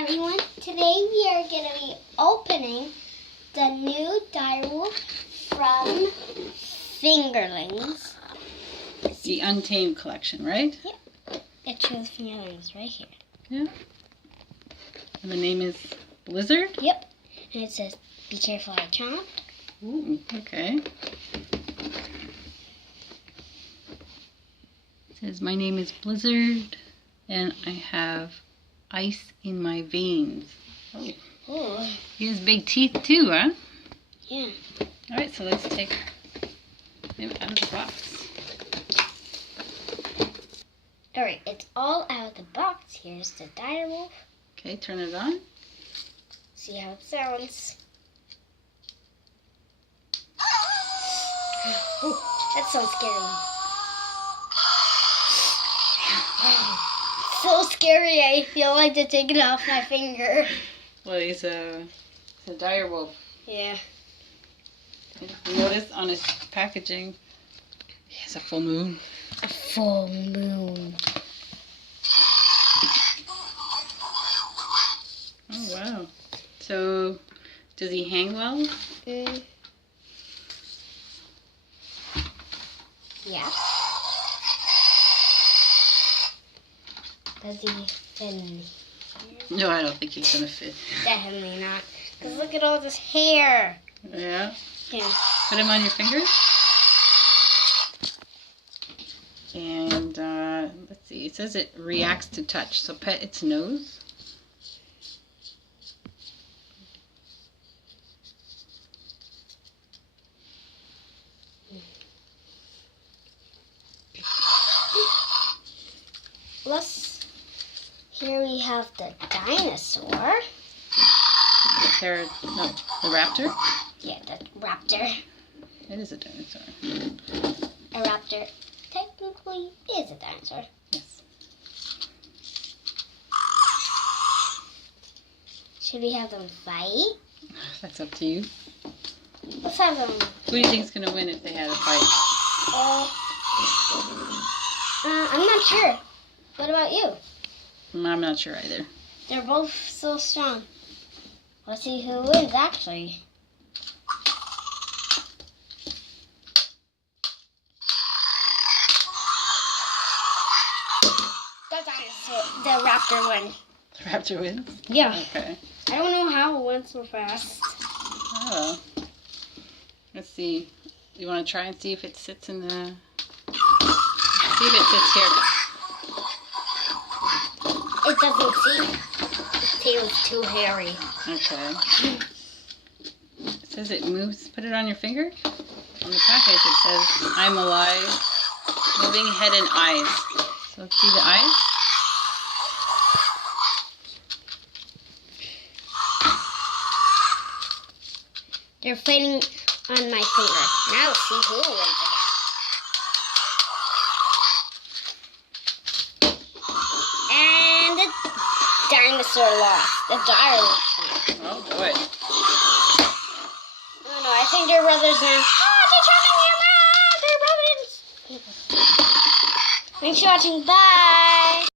Everyone, today we are going to be opening the new direwolf from Fingerlings. It's the Untamed collection, right? Yep. It shows Fingerlings right here. Yeah. And the name is Blizzard? Yep. And it says, "Be careful, I chomp." Ooh, okay. It says, "My name is Blizzard, and I have ice in my veins." Oh. Ooh. He has big teeth too, huh? Yeah. Alright, so let's take him out of the box. Alright, it's all out of the box. Here's the direwolf. Okay, turn it on. See how it sounds. Ooh, that's so scary. So scary, I feel like to take it off my finger. Well, he's a direwolf. Yeah. You notice on his packaging, he has a full moon. A full moon. Oh, wow. So, does he hang well? Yeah. Does he fit in here? No, I don't think he's going to fit. Definitely not. Because look at all this hair. Yeah? Yeah. Put him on your finger. And, let's see. It says it reacts to touch. So pet its nose. Here we have the dinosaur. The raptor? Yeah, the raptor. It is a dinosaur. A raptor technically is a dinosaur. Yes. Should we have them fight? That's up to you. Let's have them. Who do you think is going to win if they had a fight? I'm not sure. What about you? I'm not sure either. They're both so strong. Let's see who wins, actually. The raptor wins. The raptor wins? Yeah. Okay. I don't know how it went so fast. Oh. Let's see. You want to try and see if it sits in the... See if it sits here. It doesn't see. Its tail's too hairy. Okay. It says it moves. Put it on your finger. On the package it says, "I'm alive. Moving head and eyes." So let's see the eyes. They're fighting on my finger. Now let's see who wins again. And the dinosaur lost. The direwolf won. Oh boy. Oh no, I think they're brothers now. Oh, they're trying to get They're brothers. Thanks for watching. Bye.